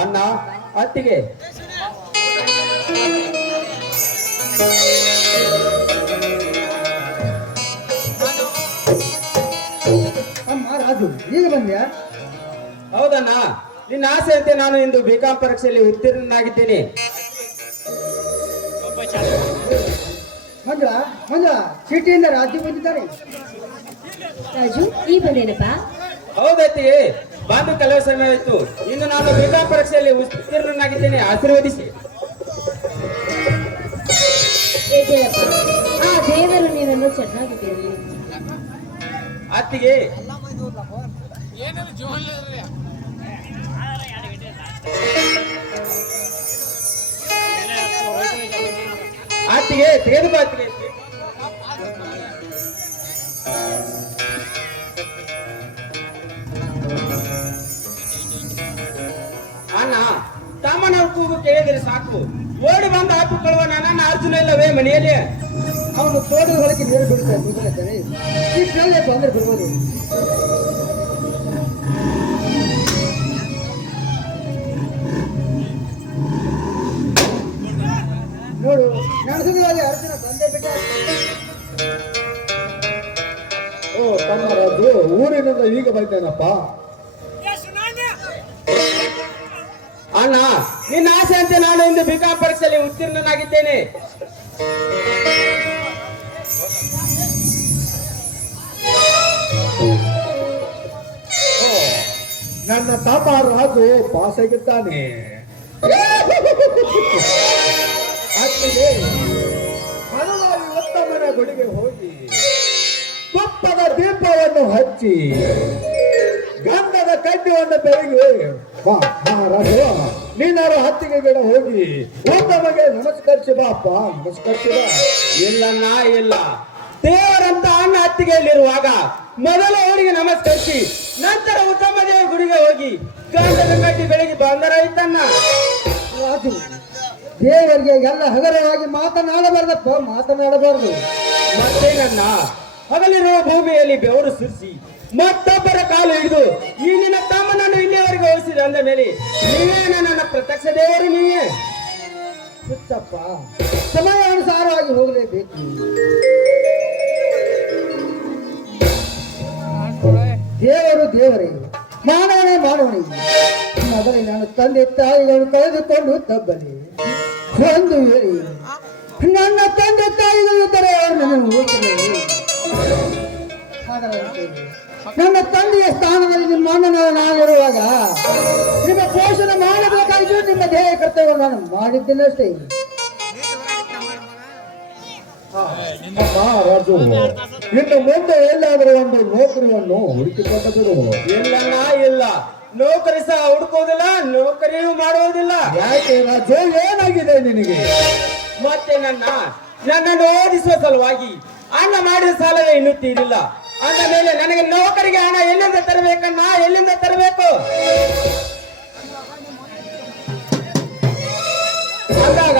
ಅಣ್ಣ ಅತ್ತಿಗೆ ಅಮ್ಮ ರಾಜು ಈಗ ಬಂದ್ಯಾ? ಹೌದಣ್ಣ, ನಿನ್ನ ಆಸೆಯಂತೆ ನಾನು ಇಂದು ಬಿಕಾಂ ಪರೀಕ್ಷೆಯಲ್ಲಿ ಉತ್ತೀರ್ಣನಾಗಿದ್ದೇನೆ. ಮಂಜುಳಾ ಮಂಜುಳಾ ಸಿಟಿಯಿಂದ ರಾಜು ಬಂದಿದ್ದಾರೆ. ರಾಜು ಈ ಬಂದೇನಪ್ಪ? ಹೌದತ್ತಿಗೆ, ಬಂದು ಕೆಲವು ಸಮಯವಿತ್ತು. ಇನ್ನು ನಾನು ಬಿಕಾಂ ಪರೀಕ್ಷೆಯಲ್ಲಿ ಉತ್ತೀರ್ಣನಾಗಿದ್ದೇನೆ, ಆಶೀರ್ವದಿಸಿ. ಏಜಯಪ್ಪ, ಆ ದೇವರು ನೀನನ್ನು ಚೆನ್ನಾಗಿದ್ದೀರಿ. ಅತ್ತಿಗೆ ಅತ್ತಿಗೆ ತೆಗೆದುಕೋ ಅತ್ತಿಗೆ. ಅಣ್ಣ, ತಮ್ಮನವ್ರ ಕೂಗು ಕೇಳಿದರೆ ಸಾಕು, ಓಡಿ ಬಂದು ಹಾಕಿಕೊಳ್ಳುವ ನನ್ನ ಅರ್ಜುನ ಇಲ್ಲವೇ ಮನೆಯಲ್ಲಿ? ಅವನು ತೋಟದ ಹೊಳಕ್ಕೆ ನೀರು ಬಿಡ್ತಾರೆ. ಈ ಕೇಳಿ ತೊಂದರೆ ಬಿಡ್ಬೋದು. ನೋಡು, ನಡೆಸಿದಾಗ ಅರ್ಜುನ ಬಂದೇ ಬಿಟ್ಟ. ಓ ತಮ್ಮ ರಾಜು, ಊರಿನಿಂದ ಈಗ ಬರ್ತೇನಪ್ಪ. ಅಣ್ಣ, ನಿನ್ನ ಆಸೆಯಂತೆ ನಾನು ಇಂದು ಬಿಕಾಂ ಪರೀಕ್ಷೆಯಲ್ಲಿ ಉತ್ತೀರ್ಣನಾಗಿದ್ದೇನೆ. ನನ್ನ ತಮ್ಮ ರಾಜು ಪಾಸ್ ಆಗಿದ್ದಾನೆ. ಅತ್ತಿಗೆ ಹಣವಾಗಿ ಉತ್ತಮನ ಗುಡಿಗೆ ಹೋಗಿ ತುಪ್ಪದ ದೀಪವನ್ನು ಹಚ್ಚಿ ಗಂಧದ ಕಡ್ಡಿಯನ್ನು ಬೆಳಗಿ ಬಾ ರಾಜು, ನೀನಾರು ಹತ್ತಿಗೆ ಗಿಡ ಹೋಗಿ ಉತ್ತಮಗೆ ನಮಸ್ಕರಿಸಿ ಬಾಪ್ಪ, ನಮಸ್ಕರಿಸಿ ಬಾ. ಇಲ್ಲಣ್ಣ ಇಲ್ಲ, ದೇವರಂತ ಅಣ್ಣ ಅತ್ತಿಗೆಯಲ್ಲಿರುವಾಗ ಮೊದಲು ಅವರಿಗೆ ನಮಸ್ಕರಿಸಿ ನಂತರ ಉತ್ತಮ ದೇವ ಗುಡಿಗೆ ಹೋಗಿ ಗಂಧದ ಕಡ್ಡಿ ಬೆಳಗ್ಗೆ ಬಂದರಾಯ್ತಣ್ಣ. ರಾಜು, ದೇವರಿಗೆ ಎಲ್ಲ ಹಗರವಾಗಿ ಮಾತನಾಡಬಾರ್ದಪ್ಪ, ಮಾತನಾಡಬಾರ್ದು. ಮತ್ತೇನಣ್ಣ, ಹಗಲಿರುವ ಭೂಮಿಯಲ್ಲಿ ಬೆವರು ಸುರಿಸಿ ಮತ್ತೊಬ್ಬರ ಕಾಲು ಹಿಡಿದು ಈ ನಿನ್ನ ತಮ್ಮನನ್ನು ಇಲ್ಲಿಯವರೆಗೆ ಹೋಲಿಸಿದ ಅಂದ ಮೇಲೆ ನೀವೇ ನನ್ನ ಪ್ರತ್ಯಕ್ಷ ದೇವರು, ನೀವೇ. ಹುಚ್ಚಪ್ಪ, ಸಮಯಾನುಸಾರವಾಗಿ ಹೋಗಲೇಬೇಕು. ದೇವರು ದೇವರೇ, ಮಾನವನೇ ಮಾನವನಿಗೆ. ಮೊದಲೇ ನಾನು ತಂದೆ ತಾಯಿಗಳನ್ನು ಕಳೆದುಕೊಂಡು ತಬ್ಬಲಿ. ಒಂದು ವೇಳೆ ನನ್ನ ತಂದೆ ತಾಯಿಗಳಿದ್ದರೆ ಅವರು ನನ್ನನ್ನು ಹೋಗ್ತಾರೆ. ನನ್ನ ತಂದೆಯ ಸ್ಥಾನದಲ್ಲಿ ನಿಮ್ಮ ಅಣ್ಣನ ನಾನಿರುವಾಗ ನಿಮ್ಮ ಪೋಷಣೆ ಮಾಡಬೇಕಾಗಿದ್ದು ನಿಮ್ಮ ಧ್ಯೇಯ ಕರ್ತವ್ಯ ನಾನು ಮಾಡಿದ್ದೇನಷ್ಟೇ. ರಾಜು, ಇನ್ನು ಮುಂದೆ ಎಲ್ಲಾದರೂ ಒಂದು ನೌಕರಿಯನ್ನು ಹುಡುಕಿಕೊಂಡು ಬಿಡು. ಇಲ್ಲಣ್ಣ ಇಲ್ಲ, ನೌಕರಿ ಸಹ ಹುಡುಕೋದಿಲ್ಲ, ನೌಕರಿಯೂ ಮಾಡುವುದಿಲ್ಲ. ಯಾಕೆ ರಾಜು, ಏನಾಗಿದೆ ನಿನಗೆ? ಮತ್ತೆ ನನ್ನನ್ನು ಓದಿಸುವ ಸಲುವಾಗಿ ಅಣ್ಣ ಮಾಡಿದ ಸಾಲವೇ ಇನ್ನೂ ತೀರಿಲ್ಲ. ಅಂದ ಮೇಲೆ ನನಗೆ ನೌಕರಿಗೆ ಹಣ ಎಲ್ಲಿಂದ ತರಬೇಕಣ್ಣ, ಎಲ್ಲಿಂದ ತರಬೇಕು? ಅಂದಾಗ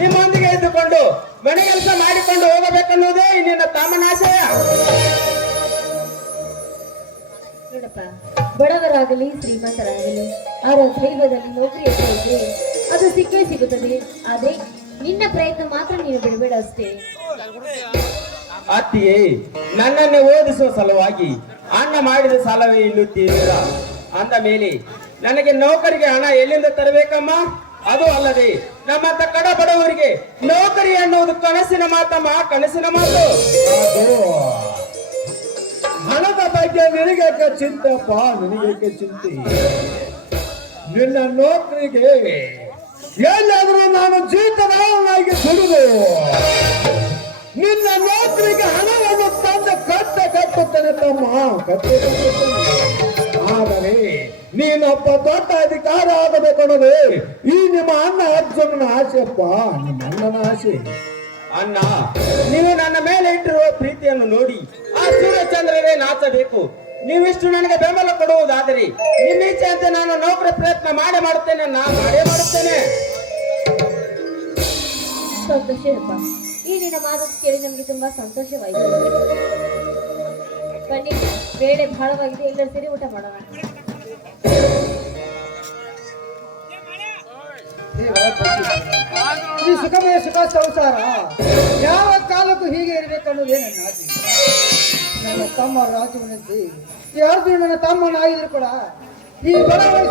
ನಿಮ್ಮೊಂದಿಗೆ ಇದ್ದುಕೊಂಡು ಮನೆ ಕೆಲಸ ಮಾಡಿಕೊಂಡು ಹೋಗಬೇಕನ್ನುವುದೇ ನಿನ್ನ ತಮ್ಮನ ಆಶಯ. ನೋಡಪ್ಪ, ಬಡವರಾಗಲಿ ಶ್ರೀಮಂತರಾಗಲಿ ಅವರ ದೈವದಲ್ಲಿ ನೌಕರಿ ಇದ್ರೆ ಅದು ಸಿಕ್ಕೇ ಸಿಗುತ್ತದೆ. ಆದ್ರೆ ನಿನ್ನ ಪ್ರಯತ್ನ ಮಾತ್ರ ನೀನು ಬಿಡಬೇಡ ಅಷ್ಟೇ. ಅತ್ತಿಗೆ, ನನ್ನನ್ನೇ ಓದಿಸುವ ಸಲುವಾಗಿ ಅಣ್ಣ ಮಾಡಿದ ಸಾಲವೇ ಇನ್ನೂ ತೀರಿಲ್ಲ. ಅಂದ ಮೇಲೆ ನನಗೆ ನೌಕರಿಗೆ ಹಣ ಎಲ್ಲಿಂದ ತರಬೇಕಮ್ಮ? ಅದು ಅಲ್ಲದೆ ನಮ್ಮಂತ ಕಡ ಬಡವರಿಗೆ ನೌಕರಿ ಅನ್ನುವುದು ಕನಸಿನ ಮಾತಮ್ಮ, ಕನಸಿನ ಮಾತು. ಹಣದ ಬಗ್ಗೆ ನಿನಗೇಕೆ ಚಿಂತೆಪ್ಪ, ನಿನಗೇಕೆ ಚಿಂತೆ? ನಿನ್ನ ನೌಕರಿಗೆ ಎಲ್ಲಾದರೂ ನಾನು ಜೀತನಾಗಿ ಸುಡುದು ನಿನ್ನ ನೌಕರಿಗೆ ಹಣವನ್ನು ತಂದು ಕಟ್ಟುತ್ತೇನೆ ತಮ್ಮ, ಆದರೆ ನೀನೊಬ್ಬ ದೊಡ್ಡ ಅಧಿಕಾರ ಆಗಬೇಕನ್ನೋದೇ ಈ ನಿಮ್ಮ ಅಣ್ಣ ಅರ್ಜುನನ ಆಸೆಪ್ಪ, ನಿಮ್ಮ ಅಣ್ಣನ ಆಸೆ. ಅಣ್ಣ, ನೀವು ನನ್ನ ಮೇಲೆ ಇಟ್ಟಿರುವ ಪ್ರೀತಿಯನ್ನು ನೋಡಿ ಆ ಸೂರ್ಯಚಂದ್ರರೇ ನಾಚಬೇಕು. ನೀವಿಷ್ಟು ನನಗೆ ಬೆಂಬಲ ಕೊಡುವುದಾದರೆ ನಿಮ್ಮ ಇಚ್ಛೆಯಂತೆ ನಾನು ನೌಕರಿ ಪ್ರಯತ್ನ ಮಾಡುತ್ತೇನೆ. ಮಾಡೇ ಮಾಡುತ್ತೇನೆ. ಸಂತೋಷಪ್ಪ, ಈ ನಿನ್ನ ಮಾತು ಕೇಳಿ ನಮ್ಗೆ ತುಂಬಾ ಸಂತೋಷವಾಯಿತು. ಬನ್ನಿ, ಬೇಳೆ ಬಹಳವಾಗಿದೆ, ಎಲ್ಲರೂ ಸೇರಿ ಊಟ ಮಾಡೋಣ. ಈ ಸುಖಮಯ ಸುಖ ಸಂಸಾರ ಯಾವ ಕಾಲಕ್ಕೂ ಹೀಗೆ ಇರಬೇಕನ್ನೋದೇ ನನ್ನ ಆಸೆ. ನನ್ನ ತಮ್ಮ ರಾಜವನಿದ್ದೆ ಯಾರು ನನ್ನ ತಮ್ಮನಾಗಿದ್ರು ಕೂಡ ಈ ಬಡವನ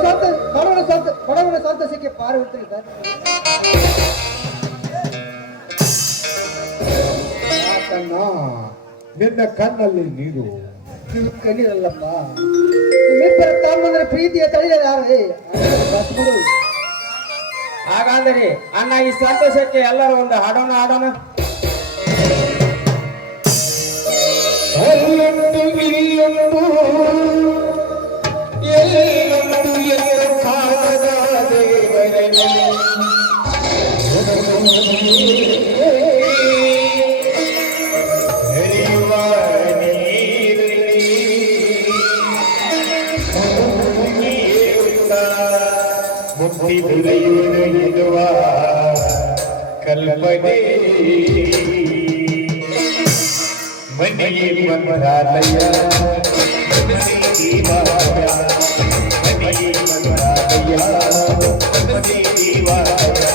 ಸಂತಸಕ್ಕೆ ಪಾರಿರ್ತಿದ್ದಾರೆ. ಕಣ್ಣ, ನಿನ್ನ ಕಣ್ಣಲ್ಲಿ ನೀರು. ನೀವು ಕಣ್ಣೀರಲ್ಲಪ್ಪ, ನಿಮ್ಮಿಬ್ಬರ ತಮ್ಮಂದ್ರ ಪ್ರೀತಿಯ ತಳಿಯಾರೇ. ಹಾಗಾದರೆ ಅಣ್ಣ, ಈ ಸಂತೋಷಕ್ಕೆ ಎಲ್ಲರೂ ಒಂದು ಹಾಡೋಣ. ಅಲ್ಲೊಂದು ಇಲ್ಲೊಂದು ಎಲ್ಲೊಂದು ಎಲ್ಲ ಕಾಣದ ದೇವರೇ, ಹರಿಯುವ ನೀರಲ್ಲಿ ಮುಳುಗಿರುತ್ತ ಮುಕ್ತಿ ದೊರೆಯುವ ಕಲ್ಪನೆ. ಮನೆಯಲ್ಲಿ ಮಂತ್ರಾಲಯ, ಮನಸ್ಸಿ ದೇವಾಲಯ, ಮನೆಯಲ್ಲಿ ಮಂತ್ರಾಲಯ, ಮನಸ್ಸಿ ದೇವಾಲಯ.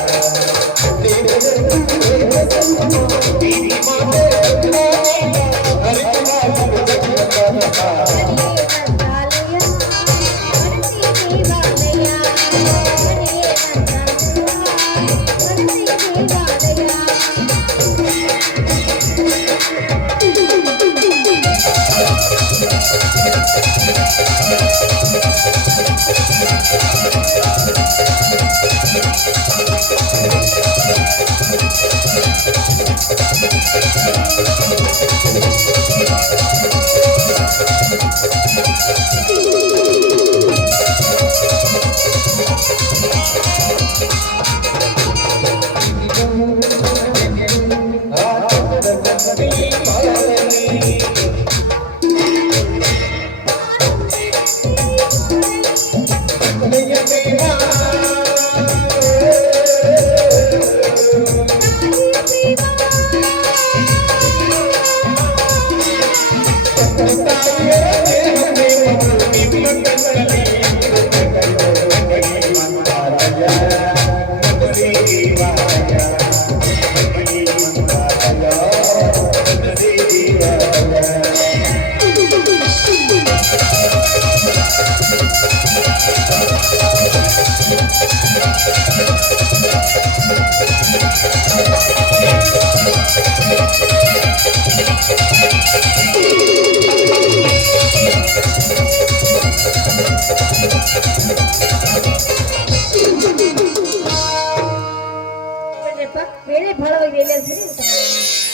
ಬೇಳೆ ಬಹಳವಾಗಿದೆ, ಎಲ್ಲರೂ ಸೇರಿ ಊಟ ಮಾಡೋಣ.